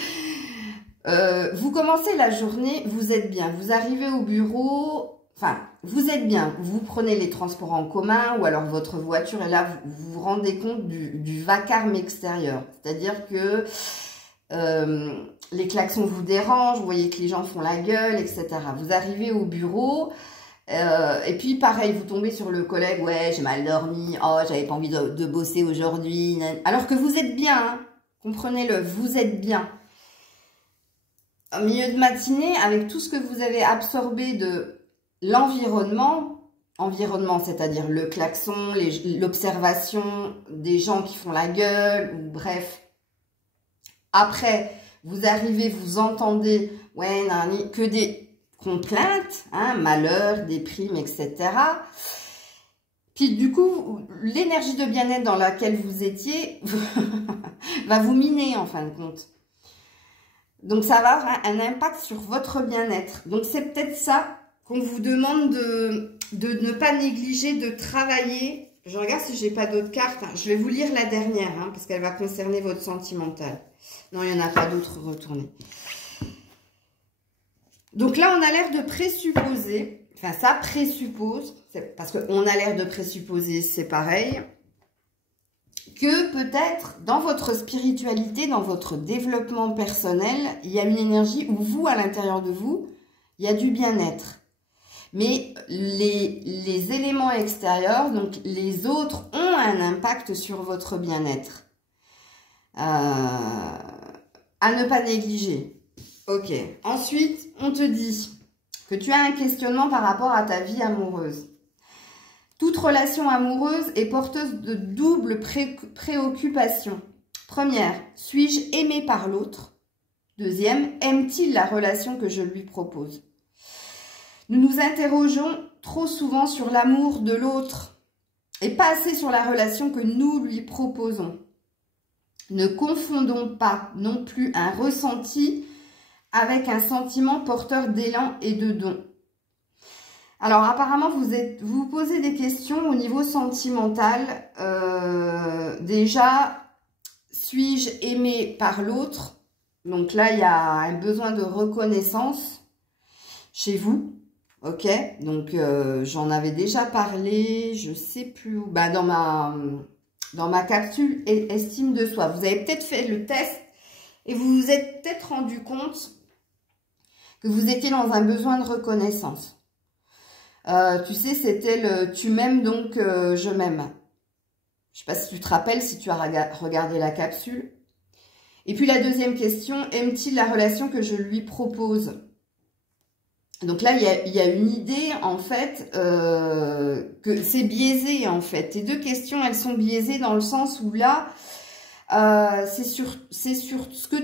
Vous commencez la journée, vous êtes bien. Vous arrivez au bureau, enfin, vous êtes bien. Vous prenez les transports en commun ou alors votre voiture et là, vous vous rendez compte du vacarme extérieur. C'est-à-dire que... les klaxons vous dérangent, vous voyez que les gens font la gueule, etc. Vous arrivez au bureau, et puis pareil, vous tombez sur le collègue, ouais, j'ai mal dormi, oh, j'avais pas envie de bosser aujourd'hui, alors que vous êtes bien, hein, comprenez-le, vous êtes bien. Au milieu de matinée, avec tout ce que vous avez absorbé de l'environnement, c'est-à-dire le klaxon, l'observation des gens qui font la gueule, ou bref. Après, vous arrivez, vous entendez, ouais, que des complaintes, hein, malheur, déprime, etc. Puis du coup, l'énergie de bien-être dans laquelle vous étiez va vous miner en fin de compte. Donc ça va avoir un impact sur votre bien-être. Donc c'est peut-être ça qu'on vous demande de ne pas négliger, de travailler. Je regarde si j'ai pas d'autres cartes. Je vais vous lire la dernière, hein, parce qu'elle va concerner votre sentimental. Non, il n'y en a pas d'autres, retournez. Donc là, on a l'air de présupposer, enfin ça présuppose, parce qu'on a l'air de présupposer, c'est pareil, que peut-être dans votre spiritualité, dans votre développement personnel, il y a une énergie où vous, à l'intérieur de vous, il y a du bien-être. Mais les éléments extérieurs, donc les autres, ont un impact sur votre bien-être. À ne pas négliger. Ok. Ensuite, on te dit que tu as un questionnement par rapport à ta vie amoureuse. Toute relation amoureuse est porteuse de double préoccupation. Première, suis-je aimé par l'autre? Deuxième, aime-t-il la relation que je lui propose? Nous nous interrogeons trop souvent sur l'amour de l'autre et pas assez sur la relation que nous lui proposons. Ne confondons pas non plus un ressenti avec un sentiment porteur d'élan et de don. Alors apparemment, vous posez des questions au niveau sentimental. Déjà, suis-je aimé par l'autre? Donc là, il y a un besoin de reconnaissance chez vous. Ok, donc j'en avais déjà parlé, je sais plus où, bah, dans ma capsule estime de soi. Vous avez peut-être fait le test et vous vous êtes peut-être rendu compte que vous étiez dans un besoin de reconnaissance. Tu sais, c'était le « tu m'aimes donc je m'aime ». Je ne sais pas si tu te rappelles, si tu as regardé la capsule. Et puis la deuxième question, aime-t-il la relation que je lui propose? Donc là, il y a une idée, en fait, que c'est biaisé, en fait. Ces deux questions, elles sont biaisées dans le sens où là, c'est sur ce que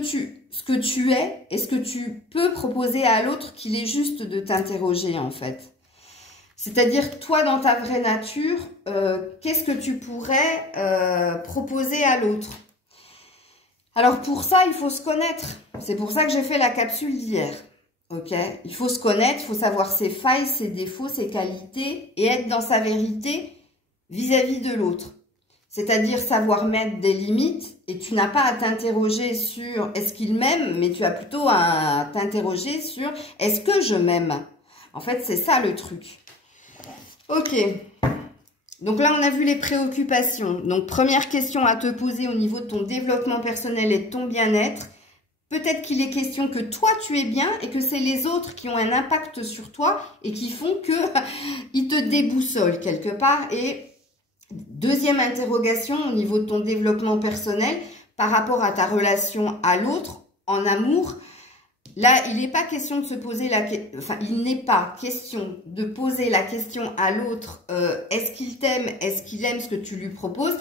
tu es et ce que tu peux proposer à l'autre qu'il est juste de t'interroger, en fait. C'est-à-dire, toi, dans ta vraie nature, qu'est-ce que tu pourrais proposer à l'autre? Alors, pour ça, il faut se connaître. C'est pour ça que j'ai fait la capsule d'hier. Ok, il faut se connaître, il faut savoir ses failles, ses défauts, ses qualités et être dans sa vérité vis-à-vis de l'autre. C'est-à-dire savoir mettre des limites et tu n'as pas à t'interroger sur est-ce qu'il m'aime, mais tu as plutôt à t'interroger sur est-ce que je m'aime. En fait, c'est ça le truc. Ok, donc là on a vu les préoccupations. Donc première question à te poser au niveau de ton développement personnel et de ton bien-être. Peut-être qu'il est question que toi, tu es bien et que c'est les autres qui ont un impact sur toi et qui font qu'ils te déboussolent quelque part. Et deuxième interrogation au niveau de ton développement personnel par rapport à ta relation à l'autre en amour. Là, il n'est pas question de se poser il n'est pas question de poser la question à l'autre est-ce qu'il t'aime, est-ce qu'il aime ce que tu lui proposes,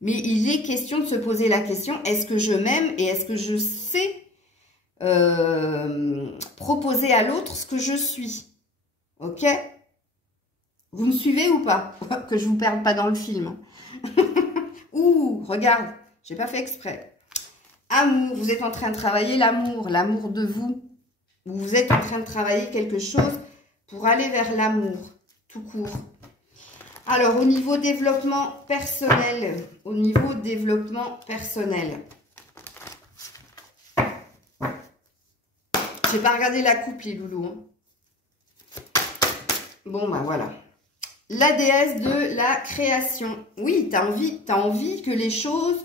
mais il est question de se poser la question est-ce que je m'aime et est-ce que je sais proposer à l'autre ce que je suis. Ok? Vous me suivez ou pas? Que je vous perde pas dans le film. Ouh, regarde, j'ai pas fait exprès. Amour, vous êtes en train de travailler l'amour, l'amour de vous. Vous êtes en train de travailler quelque chose pour aller vers l'amour, tout court. Alors, au niveau développement personnel, j'ai pas regardé la coupe, les loulous. Hein. Bon, ben voilà. La déesse de la création. Oui, tu as envie que les choses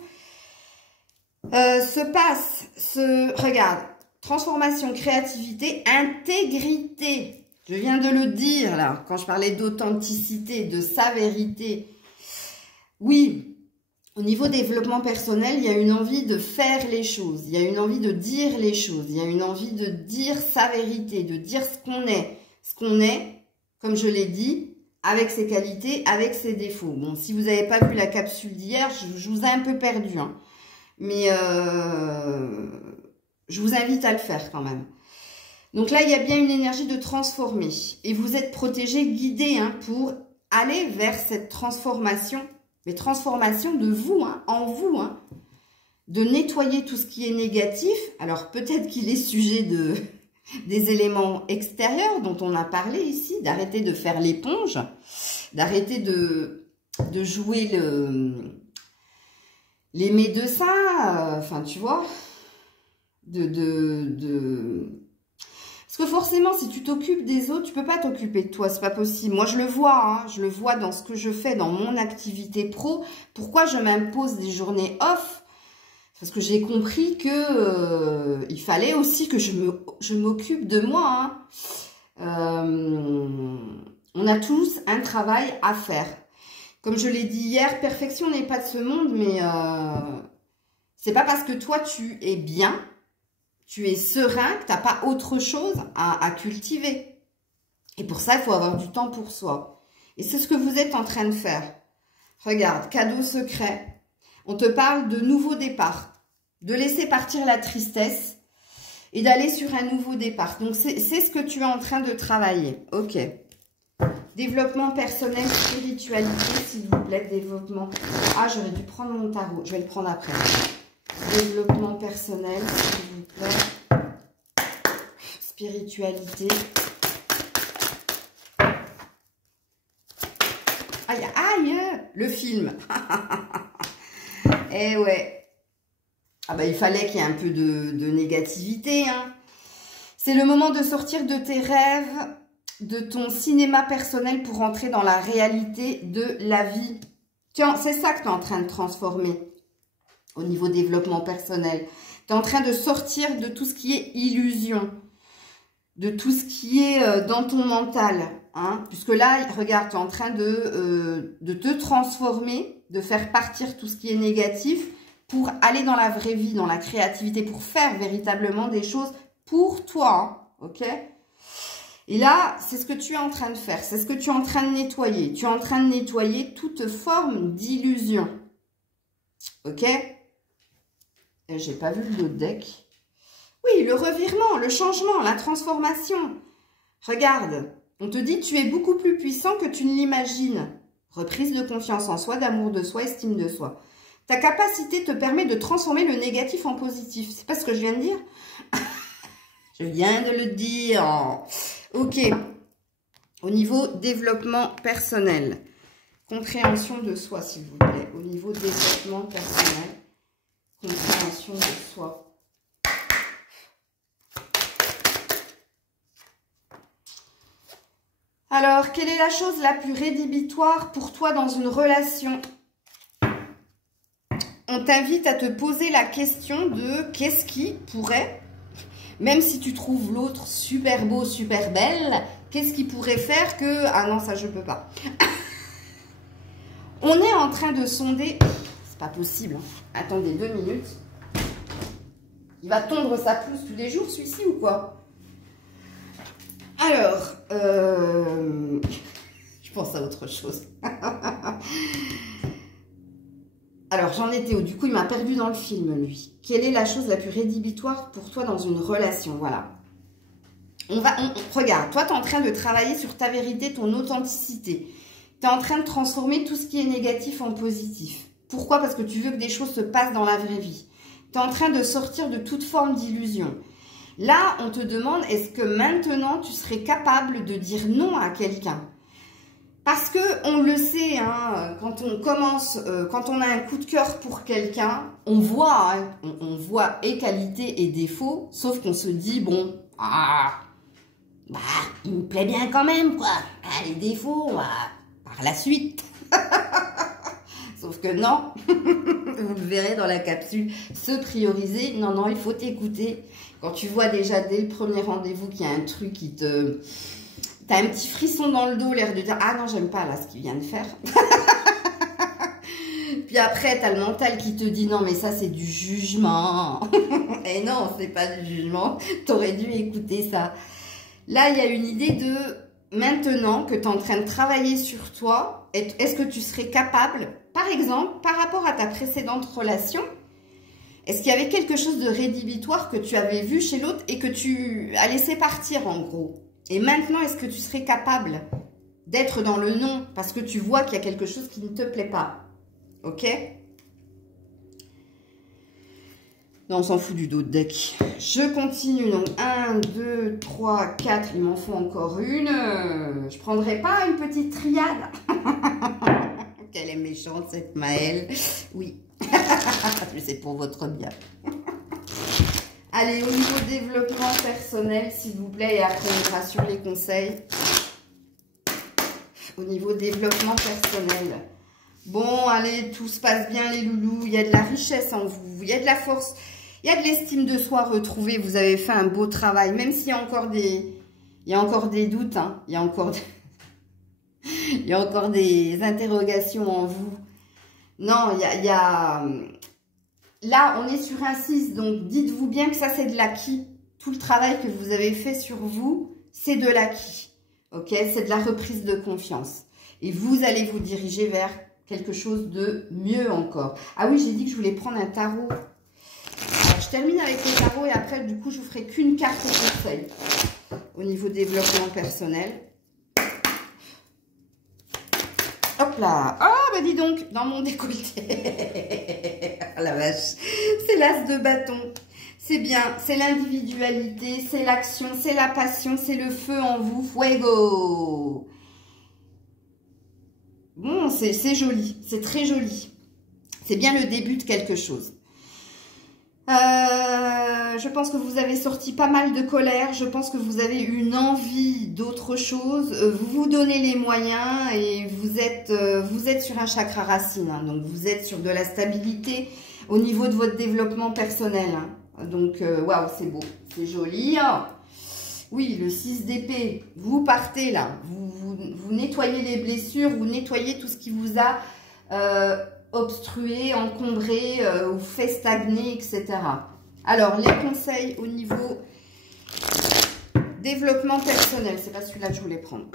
se passent. Regarde, transformation, créativité, intégrité. Je viens de le dire, là, quand je parlais d'authenticité, de sa vérité. Oui. Au niveau développement personnel, il y a une envie de faire les choses, il y a une envie de dire les choses, il y a une envie de dire sa vérité, de dire ce qu'on est, comme je l'ai dit, avec ses qualités, avec ses défauts. Bon, si vous n'avez pas vu la capsule d'hier, je vous ai un peu perdu, hein, mais je vous invite à le faire quand même. Donc là, il y a bien une énergie de transformer et vous êtes protégé, guidé hein, pour aller vers cette transformation. Mais transformation de vous, hein, en vous, hein, de nettoyer tout ce qui est négatif. Alors peut-être qu'il est sujet des éléments extérieurs dont on a parlé ici, d'arrêter de faire l'éponge, d'arrêter de jouer les médecins, enfin tu vois, Parce que forcément, si tu t'occupes des autres, tu peux pas t'occuper de toi, c'est pas possible. Moi, je le vois, hein, je le vois dans ce que je fais, dans mon activité pro. Pourquoi je m'impose des journées off? Parce que j'ai compris que il fallait aussi que je m'occupe de moi. Hein. On a tous un travail à faire. Comme je l'ai dit hier, perfection n'est pas de ce monde, mais c'est pas parce que toi tu es bien, tu es serein, que tu n'as pas autre chose à cultiver. Et pour ça, il faut avoir du temps pour soi. Et c'est ce que vous êtes en train de faire. Regarde, cadeau secret. On te parle de nouveau départ, de laisser partir la tristesse et d'aller sur un nouveau départ. Donc, c'est ce que tu es en train de travailler. Ok. Développement personnel, spiritualité, s'il vous plaît, développement. Ah, j'aurais dû prendre mon tarot. Je vais le prendre après. Développement personnel, s'il vous plaît. Spiritualité. Aïe, aïe, le film. Eh ouais. Ah bah, il fallait qu'il y ait un peu de négativité, hein. C'est le moment de sortir de tes rêves, de ton cinéma personnel pour entrer dans la réalité de la vie. Tiens, c'est ça que tu es en train de transformer au niveau développement personnel. Tu es en train de sortir de tout ce qui est illusion, de tout ce qui est dans ton mental. Hein, puisque là, regarde, tu es en train de te transformer, de faire partir tout ce qui est négatif pour aller dans la vraie vie, dans la créativité, pour faire véritablement des choses pour toi. Hein, ok? Et là, c'est ce que tu es en train de faire, c'est ce que tu es en train de nettoyer. Tu es en train de nettoyer toute forme d'illusion. Ok? J'ai pas vu le deck. Oui, le revirement, le changement, la transformation. Regarde. On te dit, tu es beaucoup plus puissant que tu ne l'imagines. Reprise de confiance en soi, d'amour de soi, estime de soi. Ta capacité te permet de transformer le négatif en positif. C'est pas ce que je viens de dire? Je viens de le dire. Ok. Au niveau développement personnel. Compréhension de soi, s'il vous plaît. Au niveau développement personnel. Compréhension de soi. Alors, quelle est la chose la plus rédhibitoire pour toi dans une relation? On t'invite à te poser la question de qu'est-ce qui pourrait, même si tu trouves l'autre super beau, super belle, qu'est-ce qui pourrait faire que... Ah non, ça je peux pas. On est en train de sonder... C'est pas possible. Hein. Attendez 2 minutes. Il va tondre sa pelouse tous les jours, celui-ci, ou quoi? Alors, je pense à autre chose. Alors, j'en étais où? Du coup, il m'a perdu dans le film, lui. Quelle est la chose la plus rédhibitoire pour toi dans une relation? Voilà. Regarde, toi, tu es en train de travailler sur ta vérité, ton authenticité. Tu es en train de transformer tout ce qui est négatif en positif. Pourquoi? Parce que tu veux que des choses se passent dans la vraie vie. Tu es en train de sortir de toute forme d'illusion. Là, on te demande, est-ce que maintenant, tu serais capable de dire non à quelqu'un? Parce que on le sait, hein, quand on commence, quand on a un coup de cœur pour quelqu'un, on voit, hein, on voit et qualités et défauts, sauf qu'on se dit, bon, il me plaît bien quand même, quoi. Ah, les défauts, par la suite. Sauf que non, vous le verrez dans la capsule, se prioriser, non, il faut t'écouter. Quand tu vois déjà dès le premier rendez-vous qu'il y a un truc qui te... T'as un petit frisson dans le dos, l'air de dire « Ah non, j'aime pas là ce qu'il vient de faire. » Puis après, t'as le mental qui te dit « Non, mais ça, c'est du jugement. » Et non, c'est pas du jugement. T'aurais dû écouter ça. Là, il y a une idée de... Maintenant que tu es en train de travailler sur toi, est-ce que tu serais capable, par exemple, par rapport à ta précédente relation, est-ce qu'il y avait quelque chose de rédhibitoire que tu avais vu chez l'autre et que tu as laissé partir en gros? Et maintenant, est-ce que tu serais capable d'être dans le non parce que tu vois qu'il y a quelque chose qui ne te plaît pas? Ok? Non, on s'en fout du dos de deck. Je continue. Donc, 1, 2, 3, 4. Il m'en faut encore une. Je prendrai pas une petite triade. Qu'elle est méchante, cette Maëlle. Oui. Mais c'est pour votre bien. Allez, au niveau développement personnel, s'il vous plaît. Et après, on ira sur les conseils. Au niveau développement personnel. Bon, allez, tout se passe bien, les loulous. Il y a de la richesse en vous. Il y a de la force. Il y a de l'estime de soi retrouvée. Vous avez fait un beau travail. Même s'il y a encore des... Il y a encore des doutes. Hein. Il y a encore... Il y a encore des interrogations en vous. Non, il y a... Là, on est sur un 6, donc dites-vous bien que ça, c'est de l'acquis. Tout le travail que vous avez fait sur vous, c'est de l'acquis. Ok, c'est de la reprise de confiance. Et vous allez vous diriger vers quelque chose de mieux encore. Ah oui, j'ai dit que je voulais prendre un tarot. Alors, je termine avec le tarot et après, du coup, je vous ferai qu'une carte conseil au niveau développement personnel. Hop là. Oh, bah dis donc, dans mon décolleté. Oh la vache. C'est l'as de bâton. C'est bien, c'est l'individualité, c'est l'action, c'est la passion, c'est le feu en vous. Fuego. Bon, c'est joli, c'est très joli. C'est bien le début de quelque chose. Je pense que vous avez sorti pas mal de colère. Je pense que vous avez une envie d'autre chose. Vous vous donnez les moyens et vous êtes sur un chakra racine. Hein, donc, vous êtes sur de la stabilité au niveau de votre développement personnel. Hein. Donc, waouh, c'est beau, c'est joli. Hein. Oui, le 6 d'épée. Vous partez là. Vous nettoyez les blessures. Vous nettoyez tout ce qui vous a... obstrué, encombré ou fait stagner, etc. Alors, les conseils au niveau développement personnel. C'est pas celui-là que je voulais prendre.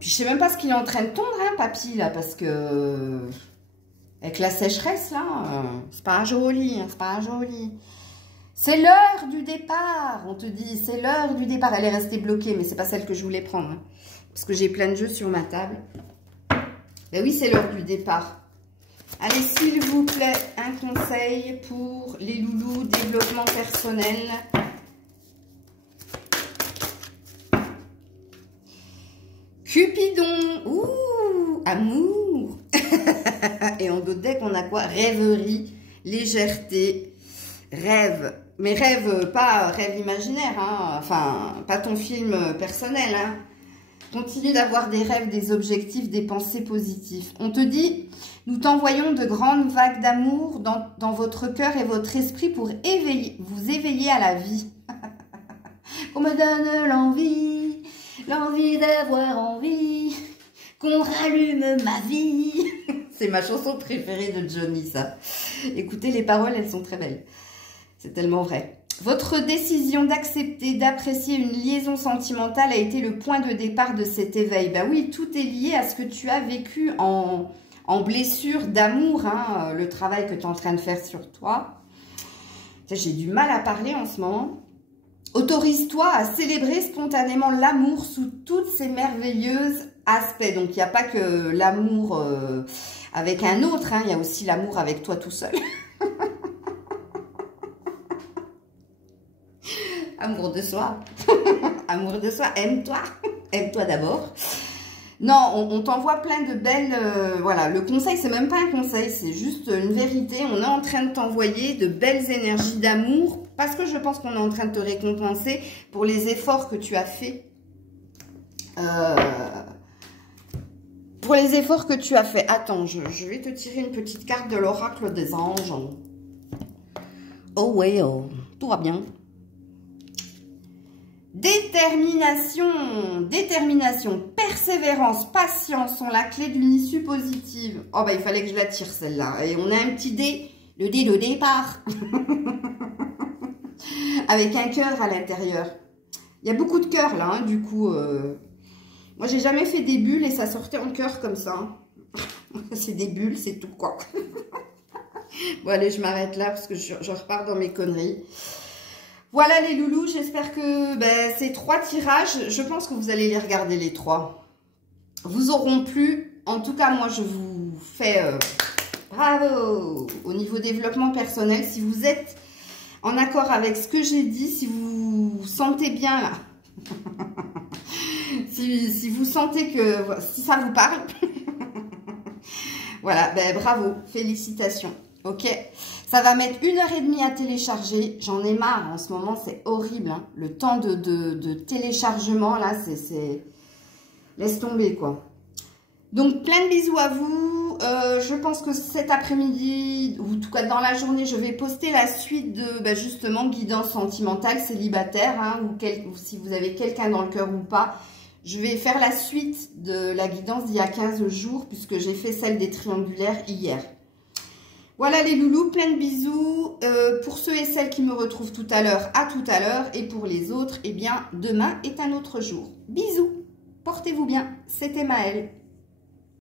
Puis, je sais même pas ce qu'il est en train de tondre, hein, papy, là, parce que... avec la sécheresse, là, c'est pas joli, hein, c'est pas joli. C'est l'heure du départ, on te dit, c'est l'heure du départ. Elle est restée bloquée, mais c'est pas celle que je voulais prendre. Hein, parce que j'ai plein de jeux sur ma table. Ben oui, c'est l'heure du départ. Allez, s'il vous plaît, un conseil pour les loulous, développement personnel. Cupidon, ouh, amour. Et en dos de deck, on a quoi? Rêverie, légèreté, rêve. Mais rêve, pas rêve imaginaire, hein. Enfin, pas ton film personnel. Hein. Continue d'avoir des rêves, des objectifs, des pensées positives. On te dit, nous t'envoyons de grandes vagues d'amour dans votre cœur et votre esprit pour vous éveiller à la vie. Qu'on me donne l'envie d'avoir envie, qu'on rallume ma vie. C'est ma chanson préférée de Johnny, ça. Écoutez, les paroles, elles sont très belles. C'est tellement vrai. Votre décision d'accepter, d'apprécier une liaison sentimentale a été le point de départ de cet éveil. Ben oui, tout est lié à ce que tu as vécu en blessure d'amour, hein, le travail que tu es en train de faire sur toi. J'ai du mal à parler en ce moment. Autorise-toi à célébrer spontanément l'amour sous toutes ses merveilleuses aspects. Donc, il n'y a pas que l'amour avec un autre, hein, il y a aussi l'amour avec toi tout seul. Amour de soi. Amour de soi. Aime-toi. Aime-toi d'abord. Non, on t'envoie plein de belles... voilà, le conseil, c'est même pas un conseil, c'est juste une vérité. On est en train de t'envoyer de belles énergies d'amour parce que je pense qu'on est en train de te récompenser pour les efforts que tu as faits. Pour les efforts que tu as faits. Attends, je vais te tirer une petite carte de l'oracle des anges. Oh ouais, oh, tout va bien. Détermination, détermination, persévérance, patience sont la clé d'une issue positive. Oh bah il fallait que je la tire celle-là. Et on a un petit dé, le dé de départ. Avec un cœur à l'intérieur. Il y a beaucoup de cœurs là, hein, du coup. Moi j'ai jamais fait des bulles et ça sortait en cœur comme ça. C'est des bulles, c'est tout quoi. Bon allez, je m'arrête là parce que je repars dans mes conneries. Voilà les loulous, j'espère que ces 3 tirages, je pense que vous allez les regarder les 3. Vous auront plu. En tout cas, moi, je vous fais bravo au niveau développement personnel. Si vous êtes en accord avec ce que j'ai dit, si vous vous sentez bien là, si vous sentez que si ça vous parle, voilà, bravo, félicitations. Ok, ça va mettre 1h30 à télécharger. J'en ai marre en ce moment, c'est horrible. Hein. Le temps de téléchargement, là, c'est... Laisse tomber, quoi. Donc, plein de bisous à vous. Je pense que cet après-midi, ou en tout cas dans la journée, je vais poster la suite de justement guidance sentimentale, célibataire, hein, ou si vous avez quelqu'un dans le cœur ou pas. Je vais faire la suite de la guidance d'il y a 15 jours, puisque j'ai fait celle des triangulaires hier. Voilà les loulous, plein de bisous. Pour ceux et celles qui me retrouvent tout à l'heure, à tout à l'heure. Et pour les autres, eh bien, demain est un autre jour. Bisous, portez-vous bien. C'était Maëlle.